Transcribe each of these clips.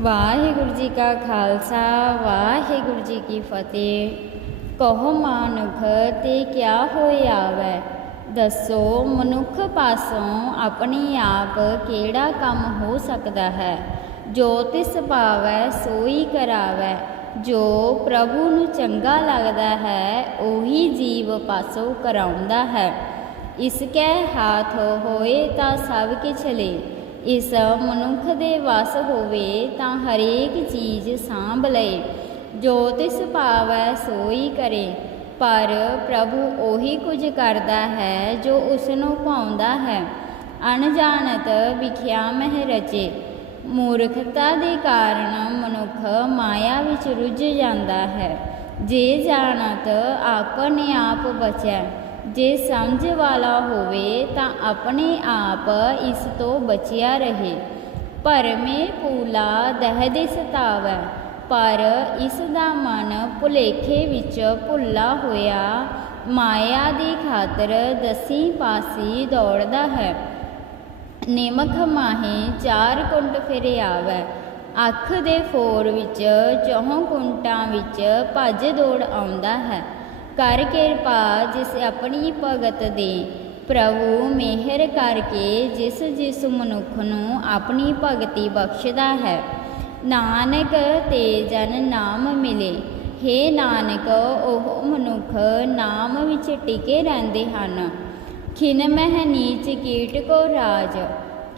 ਵਾਹਿਗੁਰੂ ਜੀ ਕਾ ਖਾਲਸਾ, ਵਾਹਿਗੁਰੂ ਜੀ ਕੀ ਫਤਿਹ। ਕਹੋ ਮਾਨੁਖ, ਤੇ ਕਿਆ ਹੋਇਆ ਵੈ ਦੱਸੋ ਮਨੁੱਖ ਪਾਸੋਂ ਆਪਣੀ ਆਪ ਕਿਹੜਾ ਕੰਮ ਹੋ ਸਕਦਾ ਹੈ? ਜੋ ਤਿਸ ਪਾਵੈ, ਸੋਈ ਕਰਾਵੈ। ਜੋ ਪ੍ਰਭੂ ਨੂੰ ਚੰਗਾ ਲੱਗਦਾ ਹੈ, ਉਹੀ ਜੀਵ ਪਾਸੋਂ ਕਰਾਉਂਦਾ ਹੈ। ਇਸ ਕੈ ਹਾਥ ਹੋਏ ਤਾਂ ਸਭ ਕਿਛ ਲੇ। ਇਸ ਮਨੁੱਖ ਦੇ ਵਸ ਹੋਵੇ ਤਾਂ ਹਰੇਕ ਚੀਜ਼ ਸਾਂਭ ਲਏ, ਜੋ ਤਿਸ ਪਾਵੈ ਸੋਈ ਕਰੇ। ਪਰ ਪ੍ਰਭੂ ਉਹੀ ਕੁਝ ਕਰਦਾ ਹੈ ਜੋ ਉਸ ਨੂੰ ਪਾਉਂਦਾ ਹੈ। ਅਣਜਾਣਤ ਵਿਖਿਆ ਮਹਿ ਰਚੇ। ਮੂਰਖਤਾ ਦੇ ਕਾਰਨ ਮਨੁੱਖ ਮਾਇਆ ਵਿੱਚ ਰੁੱਝ ਜਾਂਦਾ ਹੈ। ਜੇ ਜਾਣਤ ਆਪਣੇ ਆਪ ਬਚੈ ਜੇ ਸਮਝ ਵਾਲਾ ਹੋਵੇ ਤਾਂ ਆਪਣੇ ਆਪ ਇਸ ਤੋਂ ਬਚਿਆ ਰਹੇ। ਭਰਮੇ ਪੂਲਾ ਦਹਦੇ ਸਤਾਵੈ ਪਰ ਇਸ ਦਾ ਮਨ ਭੁਲੇਖੇ ਵਿੱਚ ਭੁੱਲਾ ਹੋਇਆ, ਮਾਇਆ ਦੀ ਖਾਤਰ ਦਸੀ ਪਾਸੀ ਦੌੜਦਾ ਹੈ। ਨਿਮਖ ਮਾਹੀ ਚਾਰ ਕੁੰਟ ਫਿਰ ਆਵੈ ਅੱਖ ਦੇ ਫੋਰ ਵਿੱਚ ਚੌਹਾਂ ਕੁੰਟਾਂ ਵਿੱਚ ਭੱਜ ਦੌੜ ਆਉਂਦਾ ਹੈ। ਕਰ ਕਿਰਪਾ ਜਿਸ ਆਪਣੀ ਭਗਤ ਦੇ। ਪ੍ਰਭੂ, ਮਿਹਰ ਕਰਕੇ ਜਿਸ ਜਿਸ ਮਨੁੱਖ ਨੂੰ ਆਪਣੀ ਭਗਤੀ ਬਖਸ਼ਦਾ ਹੈ। ਨਾਨਕ ਤੇ ਜਨ ਨਾਮ ਮਿਲੇ। ਹੇ ਨਾਨਕ, ਉਹ ਮਨੁੱਖ ਨਾਮ ਵਿੱਚ ਟਿਕੇ ਰਹਿੰਦੇ ਹਨ। ਖਿਨ ਮਹਿ ਨੀਚ ਕੀਟ ਕੋ ਰਾਜ।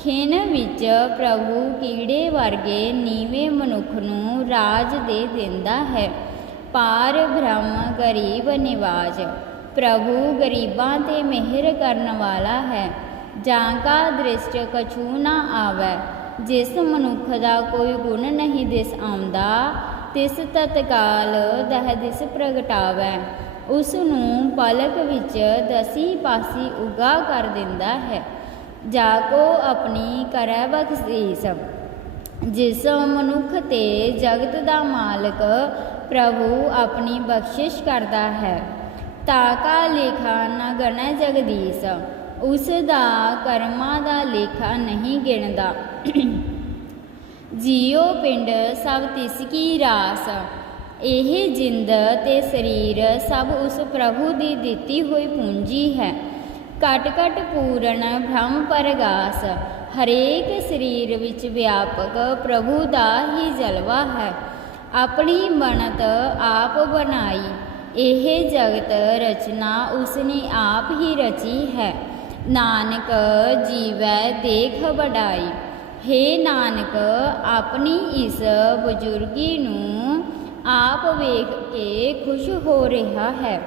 ਖਿਨ ਵਿੱਚ ਪ੍ਰਭੂ ਕੀੜੇ ਵਰਗੇ ਨੀਵੇਂ ਮਨੁੱਖ ਨੂੰ ਰਾਜ ਦੇ ਦਿੰਦਾ ਹੈ। ਪਾਰ ਬ੍ਰਹਮ ਗਰੀਬ ਨਿਵਾਜ, ਪ੍ਰਭੂ ਗਰੀਬਾਂ ਤੇ ਮਿਹਰ ਕਰਨ ਵਾਲਾ ਹੈ। ਜਾਂ ਕਾ ਦ੍ਰਿਸ਼ਟ ਕਛੂ ਨਾ ਆਵੈ, ਜਿਸ ਮਨੁੱਖ ਦਾ ਕੋਈ ਗੁਣ ਨਹੀਂ ਦਿਸ ਆਉਂਦਾ, ਤਿਸ ਤਤਕਾਲ ਦਹ ਦਿਸ ਪ੍ਰਗਟਾਵੈ। ਉਸ ਨੂੰ ਪਲਕ ਵਿੱਚ ਦਸੀ ਪਾਸੀ ਉਗਾ ਕਰ ਦਿੰਦਾ ਹੈ। ਜਾ ਕੋ ਆਪਣੀ ਕਰੈ ਬਖਸ਼ੀਸ, ਜਿਸ ਮਨੁੱਖ ਤੇ ਜਗਤ ਦਾ ਮਾਲਕ ਪ੍ਰਭੂ ਆਪਣੀ ਬਖਸ਼ਿਸ਼ ਕਰਦਾ ਹੈ। ਤਾਕਾ ਲੇਖਾ ਨ ਗਣੈ ਜਗਦੀਸ਼। ਉਸ ਦਾ ਕਰਮਾਂ ਦਾ ਲੇਖਾ ਨਹੀਂ ਗਿਣਦਾ। ਜੀਉ ਪਿੰਡ ਸਭ ਤਿਸ ਕੀ ਰਾਸ। ਇਹ ਜਿੰਦ ਤੇ ਸਰੀਰ ਸਭ ਉਸ ਪ੍ਰਭੂ ਦੀ ਦਿੱਤੀ ਹੋਈ ਪੂੰਜੀ ਹੈ। ਕਟ ਕਟ ਪੂਰਨ ਭ੍ਰਮ ਪਰਗਾਸ। ਹਰੇਕ ਸਰੀਰ ਵਿੱਚ ਵਿਆਪਕ ਪ੍ਰਭੂ ਦਾ ਹੀ ਜਲਵਾ ਹੈ। ਆਪਣੀ ਬਣਤ ਆਪ ਬਣਾਈ। ਇਹ ਜਗਤ ਰਚਨਾ ਉਸਨੇ ਆਪ ਹੀ ਰਚੀ ਹੈ। ਨਾਨਕ ਜੀਵੈ ਦੇਖ ਵਡਾਈ। ਹੇ ਨਾਨਕ, ਆਪਣੀ ਇਸ ਬਜ਼ੁਰਗੀ ਨੂੰ ਆਪ ਵੇਖ ਕੇ ਖੁਸ਼ ਹੋ ਰਿਹਾ ਹੈ।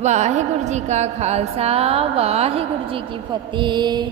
ਵਾਹਿਗੁਰੂ ਜੀ ਕਾ ਖਾਲਸਾ, ਵਾਹਿਗੁਰੂ ਜੀ ਕੀ ਫਤਿਹ।